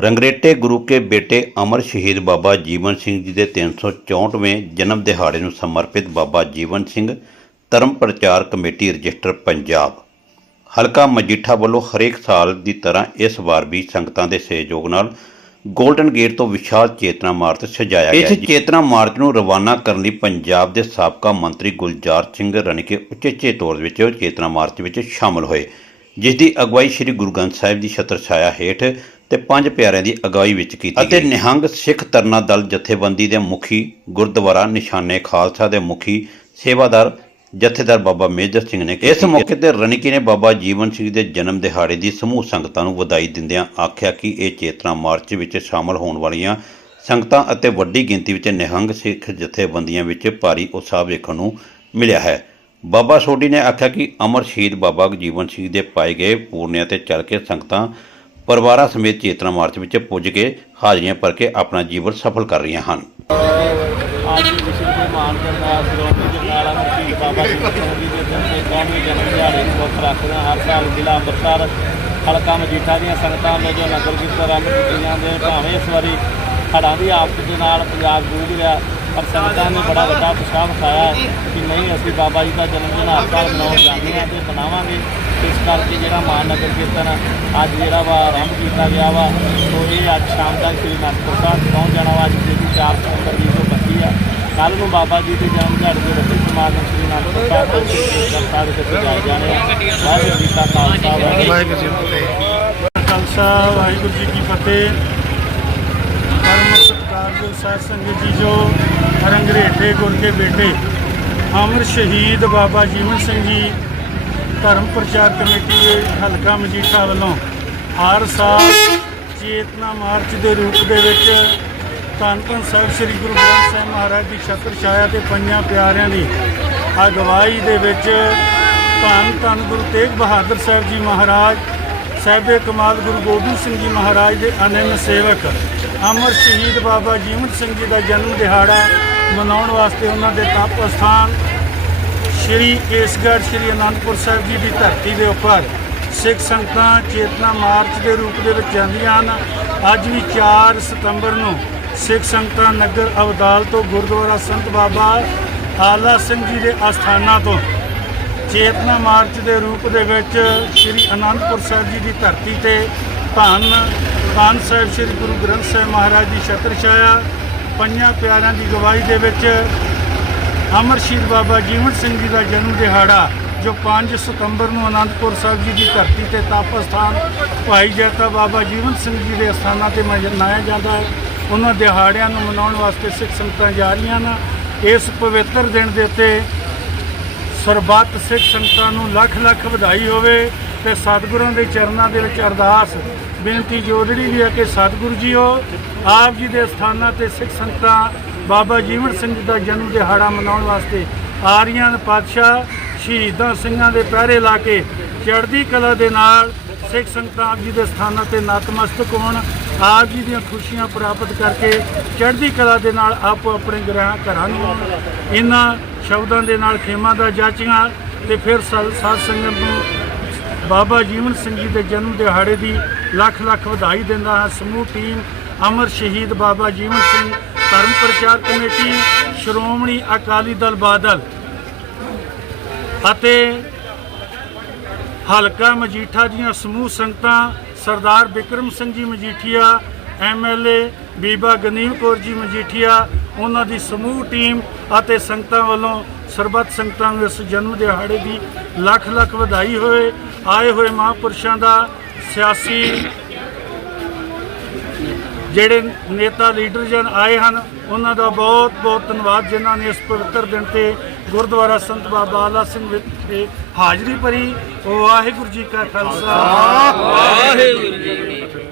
ਰੰਗਰੇਟੇ ਗੁਰੂ ਕੇ ਬੇਟੇ ਅਮਰ ਸ਼ਹੀਦ ਬਾਬਾ ਜੀਵਨ ਸਿੰਘ ਜੀ ਦੇ 364ਵੇਂ ਜਨਮ ਦਿਹਾੜੇ ਨੂੰ ਸਮਰਪਿਤ ਬਾਬਾ ਜੀਵਨ ਸਿੰਘ ਧਰਮ ਪ੍ਰਚਾਰ ਕਮੇਟੀ ਰਜਿਸਟਰ ਪੰਜਾਬ। ਹਲਕਾ ਮਜੀਠਾ ਵੱਲੋਂ ਹਰੇਕ ਸਾਲ ਦੀ ਤਰ੍ਹਾਂ ਇਸ ਵਾਰ ਵੀ ਸੰਗਤਾਂ ਦੇ ਸਹਿਯੋਗ ਨਾਲ ਗੋਲਡਨ ਗੇਟ ਤੋਂ ਵਿਸ਼ਾਲ ਚੇਤਨਾ ਮਾਰਚ ਸਜਾਇਆ ਗਿਆ ਇਸ ਚੇਤਨਾ ਮਾਰਚ ਨੂੰ ਰਵਾਨਾ ਕਰਨ ਲਈ ਪੰਜਾਬ ਦੇ ਸਾਬਕਾ ਮੰਤਰੀ ਗੁਲਜ਼ਾਰ ਸਿੰਘ ਰਣਕੇ ਉਚੇਚੇ ਤੌਰ ਵਿੱਚ ਚੇਤਨਾ ਮਾਰਚ ਵਿੱਚ ਸ਼ਾਮਲ ਹੋਏ, ਜਿਸ ਦੀ ਅਗਵਾਈ ਸ੍ਰੀ ਗੁਰੂ ਗ੍ਰੰਥ ਸਾਹਿਬ ਦੀ ਛਤਰ ਛਾਇਆ ਹੇਠ ਤੇ ਪੰਜ ਪਿਆਰਿਆਂ ਦੀ ਅਗਵਾਈ ਵਿੱਚ ਕੀਤੀ ਅਤੇ ਨਿਹੰਗ ਸਿੱਖ ਤਰਨਾ ਦਲ ਜਥੇਬੰਦੀ ਦੇ ਮੁਖੀ ਗੁਰਦੁਆਰਾ ਨਿਸ਼ਾਨੇ ਖਾਲਸਾ ਦੇ ਮੁਖੀ ਸੇਵਾਦਾਰ ਜਥੇਦਾਰ ਬਾਬਾ ਮੇਜਰ ਸਿੰਘ ਨੇ ਇਸ ਮੌਕੇ ਤੇ ਰਣੀਕੀ ਨੇ ਬਾਬਾ ਜੀਵਨ ਸਿੰਘ ਦੇ ਜਨਮ ਦਿਹਾੜੇ ਦੀ ਸਮੂਹ ਸੰਗਤਾਂ ਨੂੰ ਵਧਾਈ ਦਿੰਦਿਆਂ ਆਖਿਆ ਕਿ ਇਹ ਚੇਤਨਾ ਮਾਰਚ ਵਿੱਚ ਸ਼ਾਮਲ ਹੋਣ ਵਾਲੀਆਂ ਸੰਗਤਾਂ ਅਤੇ ਵੱਡੀ ਗਿਣਤੀ ਵਿੱਚ ਨਿਹੰਗ ਸਿੱਖ ਜਥੇਬੰਦੀਆਂ ਵਿੱਚ ਭਾਰੀ ਉਤਸ਼ਾਹ ਵੇਖਣ ਨੂੰ ਮਿਲਿਆ ਹੈ। ਬਾਬਾ ਸੋਢੀ ਨੇ ਆਖਿਆ ਕਿ ਅਮਰ ਸ਼ਹੀਦ ਬਾਬਾ ਜੀਵਨ ਸਿੰਘ ਦੇ ਪਾਏ ਗਏ ਪੂਰਨਿਆਂ ਤੇ ਚੱਲ ਕੇ ਸੰਗਤਾਂ ਪਰਿਵਾਰਾਂ ਸਮੇਤ ਚੇਤਨਾ ਮਾਰਚ ਵਿੱਚ ਪੁੱਜ ਕੇ ਹਾਜ਼ਰੀਆਂ ਭਰ ਕੇ ਆਪਣਾ ਜੀਵਨ ਸਫਲ ਕਰ ਰਹੀਆਂ ਹਨ। ਅੱਜ ਵਿਸ਼ਵ ਦੇ ਮਾਨ ਕਰਨਾ ਸ਼੍ਰੋਮਣੀ ਜਰਨੈਲ ਅਮਰਜੀਤ ਬਾਬਾ ਜੀ ਦੇ ਦਿਨ ਕੌਮੀ ਜਨਮ ਦਿਹਾੜੇ ਨੂੰ ਮੁੱਖ ਰੱਖਦੇ ਹਰ ਸਾਲ ਜ਼ਿਲ੍ਹਾ ਅੰਮ੍ਰਿਤਸਰ ਹਲਕਾ ਮਜੀਠਾ ਦੀਆਂ ਸੰਗਤਾਂ ਨੇ ਨਗਰ ਕੀਰਤਨ ਆਰੰਭ ਕੀਤੇ ਜਾਂਦੇ ਭਾਵੇਂ ਇਸ ਵਾਰੀ ਹੜ੍ਹਾਂ ਦੀ ਆਫਤ ਦੇ ਨਾਲ ਪੰਜਾਬ ਜੂਝ ਰਿਹਾ। ਪਰ ਸੰਗਤਾਂ ਨੇ ਬੜਾ ਵੱਡਾ ਉਤਸ਼ਾਹ ਵਿਖਾਇਆ ਕਿ ਨਹੀਂ ਅਸੀਂ ਬਾਬਾ ਜੀ ਦਾ ਜਨਮ ਦਿਨ ਹਰ ਸਾਲ ਮਨਾਉਣ ਜਾਂਦੇ ਹਾਂ ਤੇ ਮਨਾਵਾਂਗੇ। ਇਸ ਕਰਕੇ ਜਿਹੜਾ ਮਾਨ ਨਗਰ ਕੀਰਤਨ ਅੱਜ ਜਿਹੜਾ ਵਾ ਆਰੰਭ ਕੀਤਾ ਗਿਆ ਵਾ ਸੋ ਇਹ ਅੱਜ ਸ਼ਾਮ ਤੱਕ ਸ੍ਰੀ ਅਨੰਦਪੁਰ ਸਾਹਿਬ ਪਹੁੰਚ ਜਾਣਾ ਵਾ ਅੱਜ ਦੀ 4 ਸਤੰਬਰ 2025 ਆ। ਕੱਲ ਨੂੰ ਬਾਬਾ ਜੀ ਦੇ ਜਨਮ ਦਿਹਾੜੇ ਦੇ ਰਸਤੇ ਸਮਾਗਮ ਸ੍ਰੀ ਅਨੰਦਪੁਰ ਸਾਹਿਬ ਦੇ ਵਿੱਚ ਜਾਏ ਜਾਣੇ ਆ। ਵਾਹਿਗੁਰੂ ਜੀ ਕਾ ਖਾਲਸਾ ਵਾਹਿਗੁਰੂ ਜੀ ਕੀ ਫਤਿਹ। ਖਾਲਸਾ ਵਾਹਿਗੁਰੂ ਜੀ ਕੀ ਫਤਿਹ। ਪਰਮ ਸਤਿਕਾਰਯੋਗ ਸਾਧ ਸੰਗਤ ਜੀ ਜੋ ਰੰਗਰੇਟੇ ਗੁਰ ਕੇ ਬੇਟੇ ਅਮਰ ਸ਼ਹੀਦ ਬਾਬਾ ਜੀਵਨ ਸਿੰਘ ਜੀ ਧਰਮ ਪ੍ਰਚਾਰ ਕਮੇਟੀ ਦੇ ਹਲਕਾ ਮਜੀਠਾ ਵੱਲੋਂ ਹਰ ਸਾਲ ਚੇਤਨਾ ਮਾਰਚ ਦੇ ਰੂਪ ਦੇ ਵਿੱਚ ਧੰਨ ਧੰਨ ਸਾਹਿਬ ਸ੍ਰੀ ਗੁਰੂ ਗ੍ਰੰਥ ਸਾਹਿਬ ਮਹਾਰਾਜ ਦੀ ਛਤਰ ਛਾਇਆ ਤੇ ਪੰਜਾਂ ਪਿਆਰਿਆਂ ਦੀ ਅਗਵਾਈ ਦੇ ਵਿੱਚ ਧੰਨ ਧੰਨ ਗੁਰੂ ਤੇਗ ਬਹਾਦਰ ਸਾਹਿਬ ਜੀ ਮਹਾਰਾਜ ਸਾਹਿਬੇ ਕਮਾਲ ਗੁਰੂ ਗੋਬਿੰਦ ਸਿੰਘ ਜੀ ਮਹਾਰਾਜ ਦੇ ਅਨੰਨ ਸੇਵਕ, ਅਮਰ ਸ਼ਹੀਦ ਬਾਬਾ ਜੀਵਨ ਸਿੰਘ ਜੀ ਦਾ ਜਨਮ ਦਿਹਾੜਾ ਮਨਾਉਣ ਵਾਸਤੇ ਉਹਨਾਂ ਦੇ ਤਪ ਸਥਾਨ ਸ਼੍ਰੀ ਕੇਸਗੜ੍ਹ, ਸ਼੍ਰੀ ਅਨੰਦਪੁਰ ਸਾਹਿਬ ਜੀ ਦੀ ਧਰਤੀ ਦੇ ਉੱਪਰ। ਸਿੱਖ ਸੰਗਤਾਂ ਚੇਤਨਾ ਮਾਰਚ ਦੇ ਰੂਪ ਦੇ ਵਿੱਚ ਜਾਂਦੀਆਂ ਹਨ। ਅੱਜ ਵੀ 4 ਸਤੰਬਰ ਨੂੰ ਸਿੱਖ ਸੰਗਤਾਂ ਨਗਰ ਅਬਦਾਲ ਤੋਂ ਗੁਰਦੁਆਰਾ ਸੰਤ ਬਾਬਾ ਆਲਾ ਸਿੰਘ ਜੀ ਦੇ ਅਸਥਾਨਾਂ ਤੋਂ ਚੇਤਨਾ ਮਾਰਚ ਦੇ ਰੂਪ ਦੇ ਵਿੱਚ ਸ੍ਰੀ ਅਨੰਦਪੁਰ ਸਾਹਿਬ ਜੀ ਦੀ ਧਰਤੀ ਤੇ ਧੰਨ ਧੰਨ ਸਾਹਿਬ ਸ੍ਰੀ ਗੁਰੂ ਗ੍ਰੰਥ ਸਾਹਿਬ ਮਹਾਰਾਜ ਦੀ ਛਤਰ ਛਾਇਆ, ਪੰਜਾਂ ਪਿਆਰਿਆਂ ਦੀ ਗਵਾਹੀ ਦੇ ਵਿੱਚ ਅਮਰ ਸ਼ਹੀਦ ਬਾਬਾ ਜੀਵਨ ਸਿੰਘ ਜੀ ਦਾ ਜਨਮ ਦਿਹਾੜਾ, ਜੋ 5 ਸਤੰਬਰ ਨੂੰ ਅਨੰਦਪੁਰ ਸਾਹਿਬ ਜੀ ਦੀ ਧਰਤੀ ਤੇ ਤਪ ਸਥਾਨ ਭਾਈ ਜੈਤਾ ਬਾਬਾ ਜੀਵਨ ਸਿੰਘ ਜੀ ਦੇ ਅਸਥਾਨਾਂ ਤੇ ਮਨਾਇਆ ਜਾਂਦਾ ਹੈ। ਉਹਨਾਂ ਦਿਹਾੜਿਆਂ ਨੂੰ ਮਨਾਉਣ ਵਾਸਤੇ ਸਿੱਖ ਸੰਗਤਾਂ ਜਾ ਰਹੀਆਂ ਹਨ। ਇਸ ਪਵਿੱਤਰ ਦਿਨ ਦੇ ਉੱਤੇ ਸਰਬੱਤ ਸਿੱਖ ਸੰਗਤਾਂ ਨੂੰ ਲੱਖ ਲੱਖ ਵਧਾਈ ਹੋਵੇ ਤੇ ਸਤਿਗੁਰਾਂ ਦੇ ਚਰਨਾਂ ਦੇ ਵਿੱਚ ਅਰਦਾਸ। ਬੇਨਤੀ ਜੋਦੜੀ ਵੀ ਹੈ ਕਿ ਸਤਿਗੁਰੂ ਜੀਓ, ਆਪ ਜੀ ਦੇ ਸਥਾਨਾਂ ਤੇ ਸਿੱਖ ਸੰਗਤਾਂ, ਬਾਬਾ ਜੀਵਨ ਸਿੰਘ ਜੀ ਦਾ ਜਨਮ ਦਿਹਾੜਾ ਮਨਾਉਣ ਵਾਸਤੇ ਆ ਰਹੀਆਂ ਹਨ ਪਾਤਸ਼ਾਹ ਸ਼ਹੀਦਾਂ ਸਿੰਘਾਂ ਦੇ ਪਹਿਰੇ ਲਾ ਕੇ ਚੜ੍ਹਦੀ ਕਲਾ ਦੇ ਨਾਲ ਸਿੱਖ ਸੰਗਤਾਂ ਆਪ ਜੀ ਦੇ ਸਥਾਨਾਂ ਤੇ ਨਤਮਸਤਕ ਹੋਣ। ਆਪ ਜੀ ਦੀਆਂ ਖੁਸ਼ੀਆਂ ਪ੍ਰਾਪਤ ਕਰਕੇ ਚੜ੍ਹਦੀ ਕਲਾ ਦੇ ਨਾਲ ਆਪੋ ਆਪਣੇ ਗ੍ਰਹਿ ਘਰਾਂ ਨੂੰ ਇਹਨਾਂ ਸ਼ਬਦਾਂ ਦੇ ਨਾਲ ਖੇਮਾ ਦਾ ਜਾਚੀਆਂ ਤੇ ਫਿਰ ਸਾ- ਸਾਧ ਸੰਗਤ ਨੂੰ ਬਾਬਾ ਜੀਵਨ ਸਿੰਘ ਜੀ ਦੇ ਜਨਮ ਦਿਹਾੜੇ ਦੀ ਲੱਖ ਲੱਖ ਵਧਾਈ ਦਿੰਦਾ ਹਾਂ। ਸਮੂਹ ਟੀਮ ਅਮਰ ਸ਼ਹੀਦ ਬਾਬਾ ਜੀਵਨ ਸਿੰਘ, ਧਰਮ ਪ੍ਰਚਾਰ ਕਮੇਟੀ, ਸ਼੍ਰੋਮਣੀ ਅਕਾਲੀ ਦਲ ਬਾਦਲ ਅਤੇ ਹਲਕਾ ਮਜੀਠਾ ਦੀਆਂ ਸਮੂਹ ਸੰਗਤਾਂ ਸਰਦਾਰ ਬਿਕਰਮ ਸਿੰਘ ਜੀ ਮਜੀਠੀਆ ਐਮਐਲਏ ਬੀਬਾ ਗਨੀਮ ਕੌਰ ਜੀ ਮਜੀਠੀਆ, ਉਹਨਾਂ ਦੀ ਸਮੂਹ ਟੀਮ ਅਤੇ ਸੰਗਤਾਂ ਵੱਲੋਂ ਸਰਬੱਤ ਸੰਗਤਾਂ ਨੂੰ ਇਸ ਜਨਮ ਦਿਹਾੜੇ ਦੀ ਲੱਖ ਲੱਖ ਵਧਾਈ ਹੋਏ, ਆਏ ਹੋਏ ਮਹਾਂਪੁਰਸ਼ਾਂ ਦਾ ਸਿਆਸੀ ਜਿਹੜੇ ਨੇਤਾ ਲੀਡਰ ਜਨ ਆਏ ਹਨ, ਉਹਨਾਂ ਦਾ ਬਹੁਤ ਬਹੁਤ ਧੰਨਵਾਦ, ਜਿਨ੍ਹਾਂ ਨੇ ਇਸ ਪਵਿੱਤਰ ਦਿਨ ਤੇ ਗੁਰਦੁਆਰਾ ਸੰਤ ਬਾਬਾ ਆਲਾ ਸਿੰਘ ਵਿਖੇ ਹਾਜ਼ਰੀ ਭਰੀ। ਵਾਹਿਗੁਰੂ ਜੀ ਕਾ ਖਾਲਸਾ। ਵਾਹਿਗੁਰੂ ਜੀ ਕੀ ਫਤਿਹ।